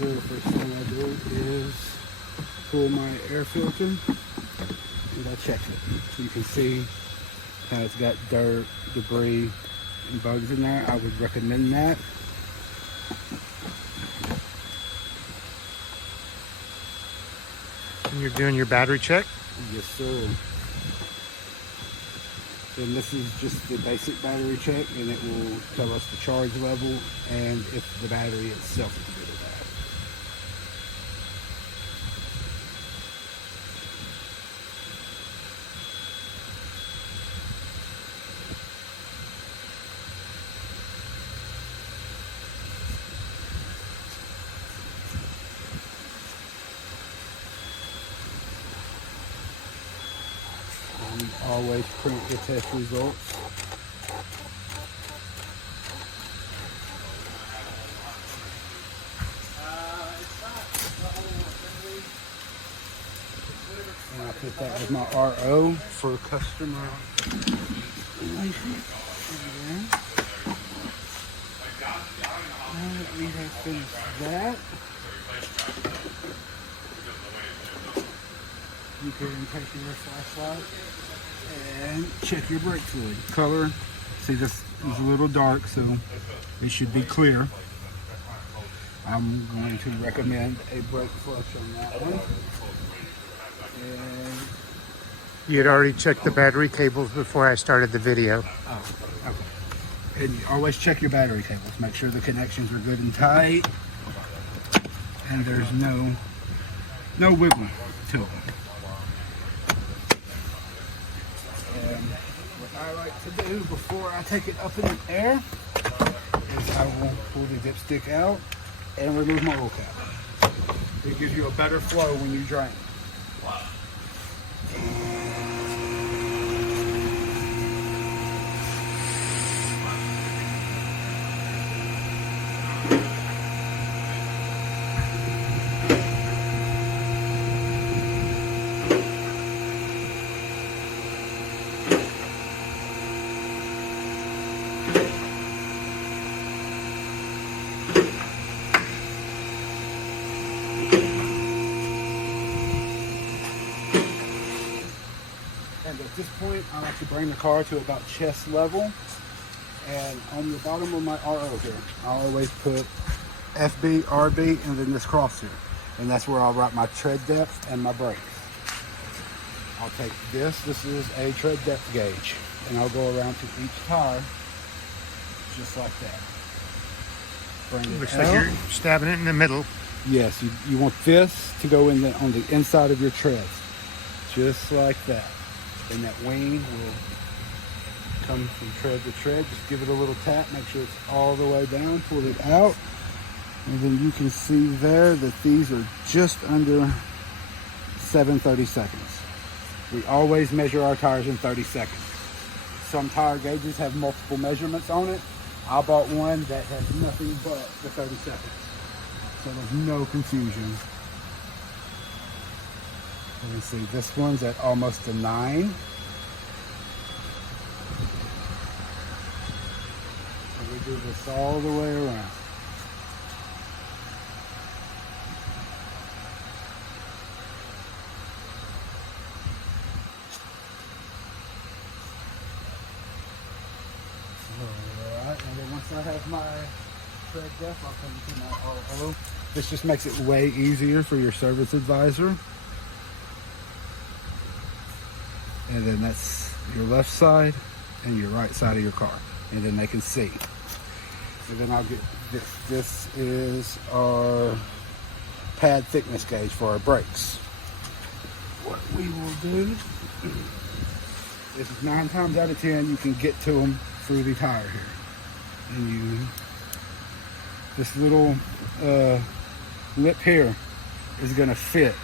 So the first thing I do is pull my air filter and I check it. So you can see how it's got dirt, debris, and bugs in there. I would recommend that. And you're doing your battery check? Yes, sir. And this is just the basic battery check, and it will tell us the charge level and if the battery itself is good or bad. Always print the test results. And I put that as my RO for customer relations. Now that we have finished that, you can take your flashlight and check your brake fluid color. See, this is a little dark, so it should be clear. I'm going to recommend a brake flush on that one. And You had already checked the battery cables before I started the video. oh, okay. And you always check your battery cables. Make sure the connections are good and tight, and there's no wiggle to them. And what I like to do before I take it up in the air is I will pull the dipstick out and remove my oil cap. It gives you a better flow when you drain. And at this point, I like to bring the car to about chest level. And on the bottom of my RO here, I always put FB, RB, and then this cross here. And that's where I'll write my tread depth and my brakes. I'll take this is a tread depth gauge. And I'll go around to each tire, just like that. Bring it Looks out. like you're stabbing it in the middle. Yes, you want this to go in on the inside of your treads. Just like that. And that wing will come from tread to tread. Just give it a little tap, make sure it's all the way down, pull it out. And then you can see there that these are just under 7/32. We always measure our tires in 30 seconds. Some tire gauges have multiple measurements on it. I bought one that has nothing but the 30 seconds. So there's no confusion. Let me see, this one's at almost a 9. So we do this all the way around. Alright, and then once I have my tread depth, I'll come to my RO. This just makes it way easier for your service advisor. And then that's your left side and your right side of your car. And then they can see. And then I'll get this. This is our pad thickness gauge for our brakes. What we will do is 9 times out of 10 you can get to them through the tire here. And this little lip here is going to fit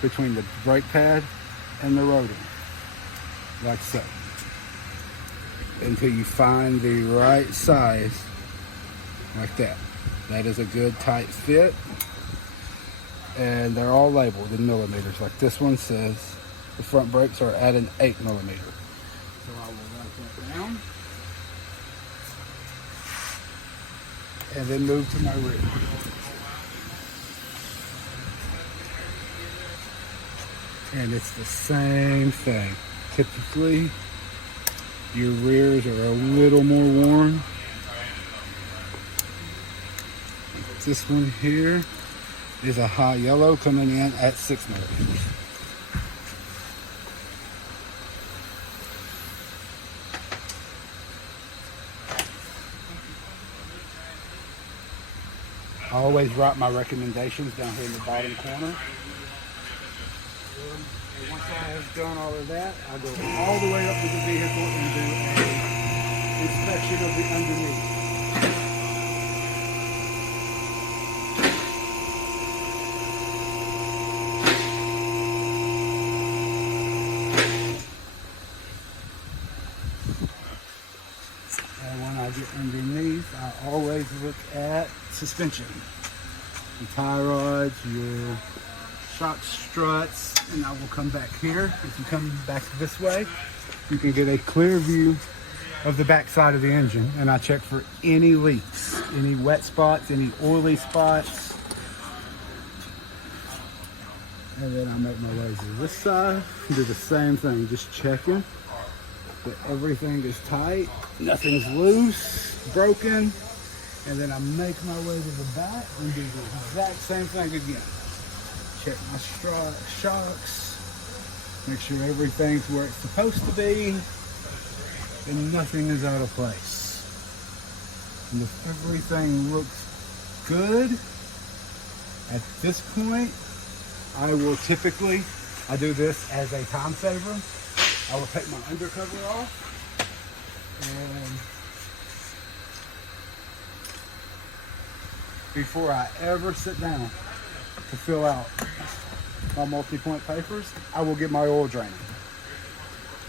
between the brake pad and the rotor. Like so, until you find the right size, like that. That is a good tight fit, and they're all labeled in millimeters. Like this one says the front brakes are at an 8 millimeter. So I will write that down, and then move to my rear. And it's the same thing. Typically, your rears are a little more worn. This one here is a high yellow coming in at 6 millimeters. I always write my recommendations down here in the bottom corner. And once I have done all of that, I go all the way up to the vehicle and do an inspection of the underneath. And when I get underneath, I always look at suspension, your tie rods, your shock struts, and I will come back here. If you come back this way, you can get a clear view of the back side of the engine, and I check for any leaks, any wet spots, any oily spots. And then I make my way to this side, do the same thing, just checking that everything is tight, nothing's loose, broken. And then I make my way to the back and do the exact same thing again. Check my shocks, make sure everything's where it's supposed to be, and nothing is out of place. And if everything looks good, at this point, I will typically, I do this as a time saver. I will take my undercover off and before I ever sit down to fill out my multi-point papers, I will get my oil draining.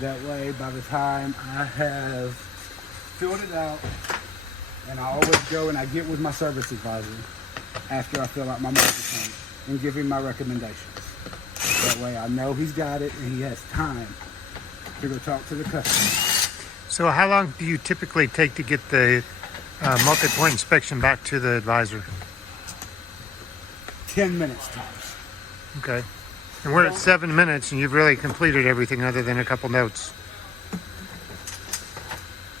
That way, by the time I have filled it out, and I always go and I get with my service advisor after I fill out my multi-point and give him my recommendations. That way I know he's got it and he has time to go talk to the customer. So how long do you typically take to get the multi-point inspection back to the advisor? 10 minutes tops. Okay. And we're at 7 minutes and you've really completed everything other than a couple notes.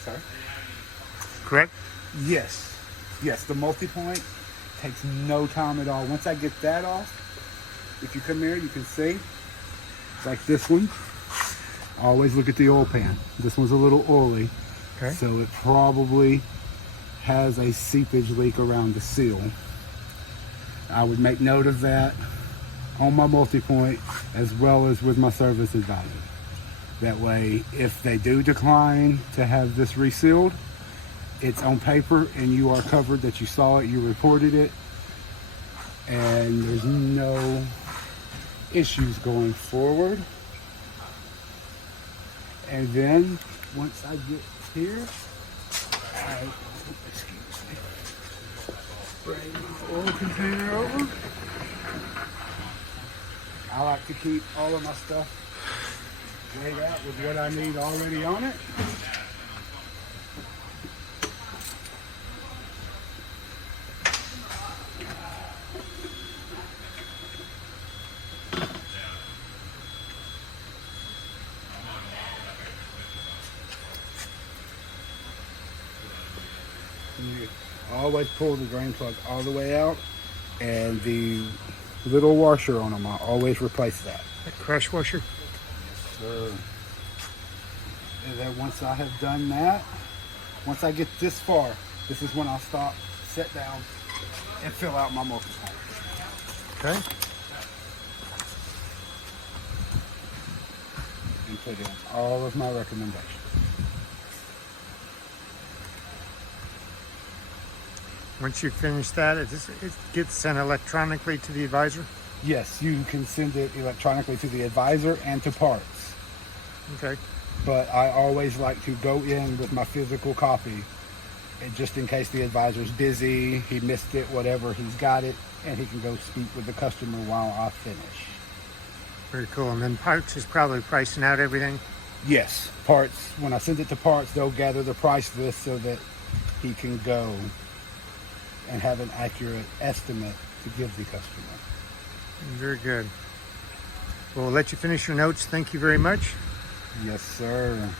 Sorry? Correct? Yes. Yes, the multi-point takes no time at all. Once I get that off, if you come here, you can see, like this one, I always look at the oil pan. This one's a little oily, Okay. so it probably has a seepage leak around the seal. I would make note of that on my multi-point as well as with my service advisor. That way, if they do decline to have this resealed, it's on paper and you are covered that you saw it, you reported it, and there's no issues going forward. And then once I get here, excuse me, bring the oil container over. I like to keep all of my stuff laid out with what I need already on it. You always pull the drain plug all the way out, and the little washer on them, I always replace that. A crush washer? So, and then once I have done that, once I get this far, this is when I'll stop, sit down, and fill out my multi-point. Okay. And put in all of my recommendations. Once you finish that, it gets sent electronically to the advisor? Yes, you can send it electronically to the advisor and to parts. Okay. But I always like to go in with my physical copy, and just in case the advisor's busy, he missed it, whatever, he's got it, and he can go speak with the customer while I finish. Very cool. And then parts is probably pricing out everything? Yes, parts, when I send it to parts, they'll gather the price list so that he can go and have an accurate estimate to give the customer. Very good. We'll let you finish your notes. Thank you very much. Yes, sir.